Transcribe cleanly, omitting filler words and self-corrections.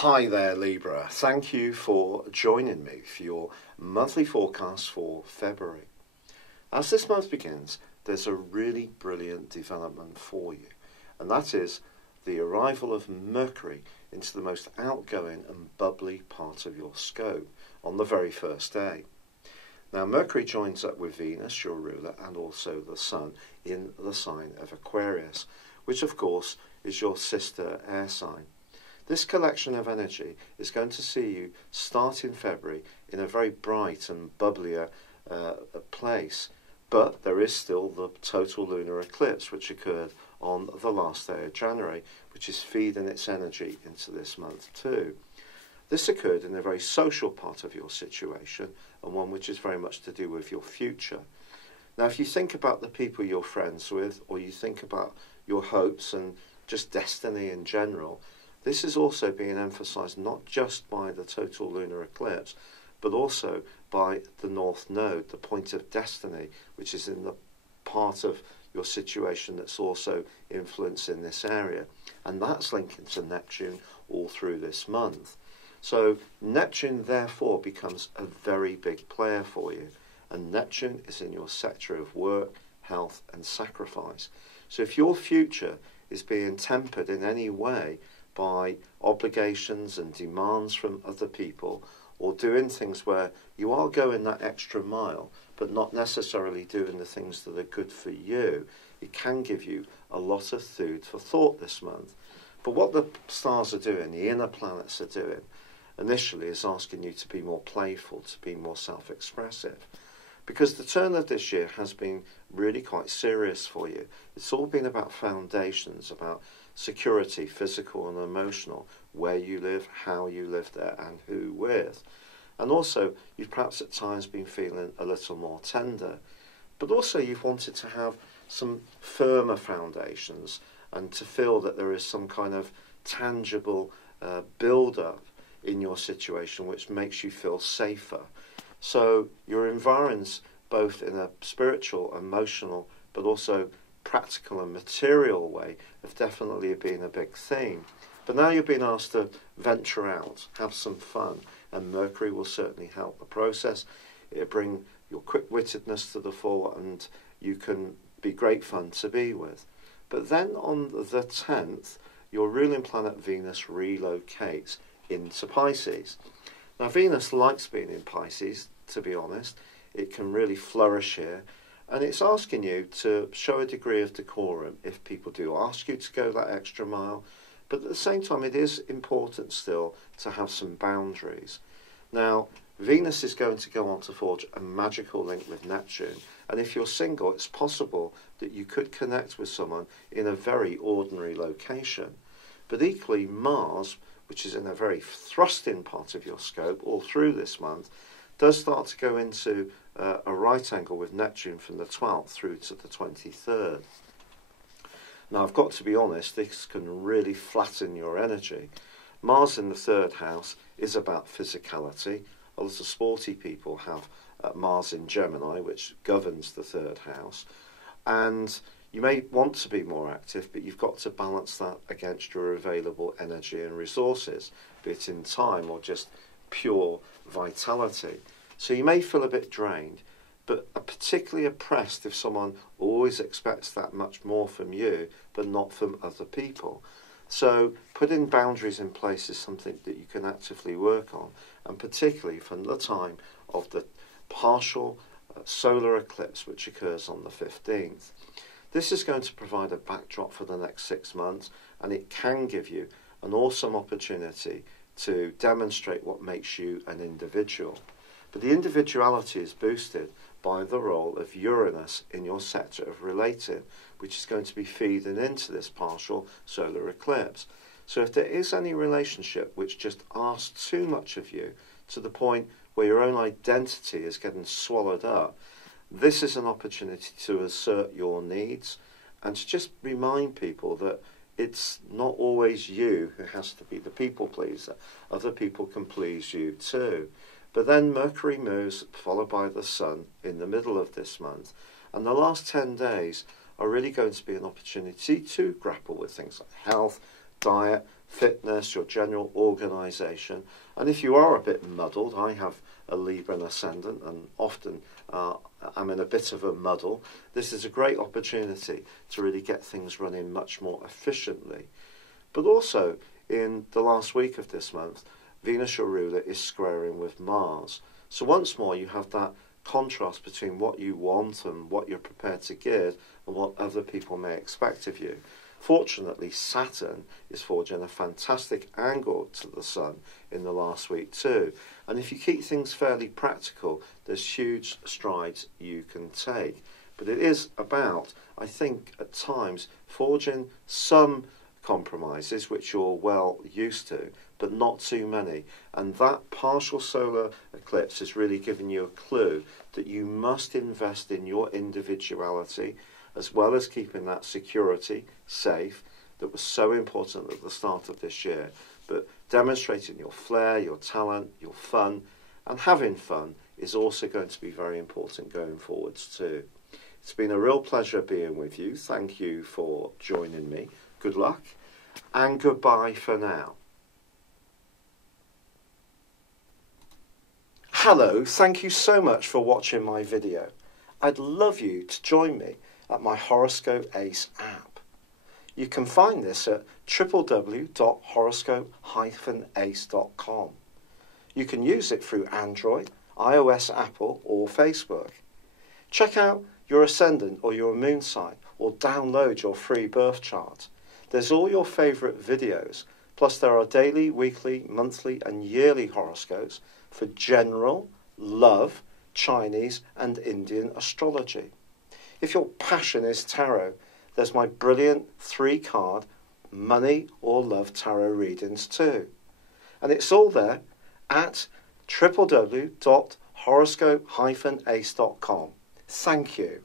Hi there, Libra. Thank you for joining me for your monthly forecast for February. As this month begins, there's a really brilliant development for you, and that is the arrival of Mercury into the most outgoing and bubbly part of your scope on the very first day. Now, Mercury joins up with Venus, your ruler, and also the Sun in the sign of Aquarius, which of course is your sister air sign. This collection of energy is going to see you start in February in a very bright and bubblier place, but there is still the total lunar eclipse which occurred on the last day of January, which is feeding its energy into this month too. This occurred in a very social part of your situation, and one which is very much to do with your future. Now, if you think about the people you're friends with, or you think about your hopes and just destiny in general, this is also being emphasised not just by the total lunar eclipse, but also by the North Node, the point of destiny, which is in the part of your situation that's also influencing this area. And that's linking to Neptune all through this month. So Neptune, therefore, becomes a very big player for you. And Neptune is in your sector of work, health, and sacrifice. So if your future is being tempered in any way by obligations and demands from other people, or doing things where you are going that extra mile but not necessarily doing the things that are good for you, it can give you a lot of food for thought this month. But what the stars are doing, the inner planets are doing, initially is asking you to be more playful, to be more self-expressive. Because the turn of this year has been really quite serious for you. It's all been about foundations, about security, physical and emotional, where you live, how you live there, and who with. And also, you've perhaps at times been feeling a little more tender, but also you've wanted to have some firmer foundations and to feel that there is some kind of tangible build-up in your situation which makes you feel safer. So your environs, both in a spiritual, emotional, but also practical and material way, have definitely been a big theme. But now you're being asked to venture out, have some fun, and Mercury will certainly help the process. It'll bring your quick-wittedness to the fore, and you can be great fun to be with. But then on the 10th, your ruling planet Venus relocates into Pisces. Now, Venus likes being in Pisces, to be honest. It can really flourish here. And it's asking you to show a degree of decorum if people do ask you to go that extra mile. But at the same time, it is important still to have some boundaries. Now, Venus is going to go on to forge a magical link with Neptune. And if you're single, it's possible that you could connect with someone in a very ordinary location. But equally, Mars, which is in a very thrusting part of your scope all through this month, does start to go into a right angle with Neptune from the 12th through to the 23rd. Now, I've got to be honest, this can really flatten your energy. Mars in the 3rd house is about physicality. A lot of sporty people have Mars in Gemini, which governs the 3rd house. And you may want to be more active, but you've got to balance that against your available energy and resources, be it in time or just pure vitality. So you may feel a bit drained, but are particularly oppressed if someone always expects that much more from you, but not from other people. So putting boundaries in place is something that you can actively work on, and particularly from the time of the partial solar eclipse, which occurs on the 15th. This is going to provide a backdrop for the next 6 months, and it can give you an awesome opportunity to demonstrate what makes you an individual. But the individuality is boosted by the role of Uranus in your sector of relating, which is going to be feeding into this partial solar eclipse. So if there is any relationship which just asks too much of you to the point where your own identity is getting swallowed up, this is an opportunity to assert your needs and to just remind people that it's not always you who has to be the people pleaser. Other people can please you too. But then Mercury moves, followed by the Sun, in the middle of this month. And the last 10 days are really going to be an opportunity to grapple with things like health, diet, fitness, your general organisation. And if you are a bit muddled, I have a Libra ascendant and often I'm in a bit of a muddle, this is a great opportunity to really get things running much more efficiently. But also, in the last week of this month, Venus, your ruler, is squaring with Mars. So once more, you have that contrast between what you want and what you're prepared to give and what other people may expect of you. Fortunately, Saturn is forging a fantastic angle to the Sun in the last week too. And if you keep things fairly practical, there's huge strides you can take. But it is about, I think, at times, forging some compromises, which you're well used to, but not too many. And that partial solar eclipse is really giving you a clue that you must invest in your individuality, as well as keeping that security safe that was so important at the start of this year. But demonstrating your flair, your talent, your fun, and having fun is also going to be very important going forwards too. It's been a real pleasure being with you. Thank you for joining me. Good luck, and goodbye for now. Hello, thank you so much for watching my video. I'd love you to join me at my Horoscope Ace app. You can find this at www.horoscope-ace.com. You can use it through Android, iOS, Apple, or Facebook. Check out your ascendant or your moon sign, or download your free birth chart. There's all your favourite videos, plus there are daily, weekly, monthly and yearly horoscopes for general, love, Chinese and Indian astrology. If your passion is tarot, there's my brilliant 3-card money or love tarot readings too. And it's all there at www.horoscope-ace.com. Thank you.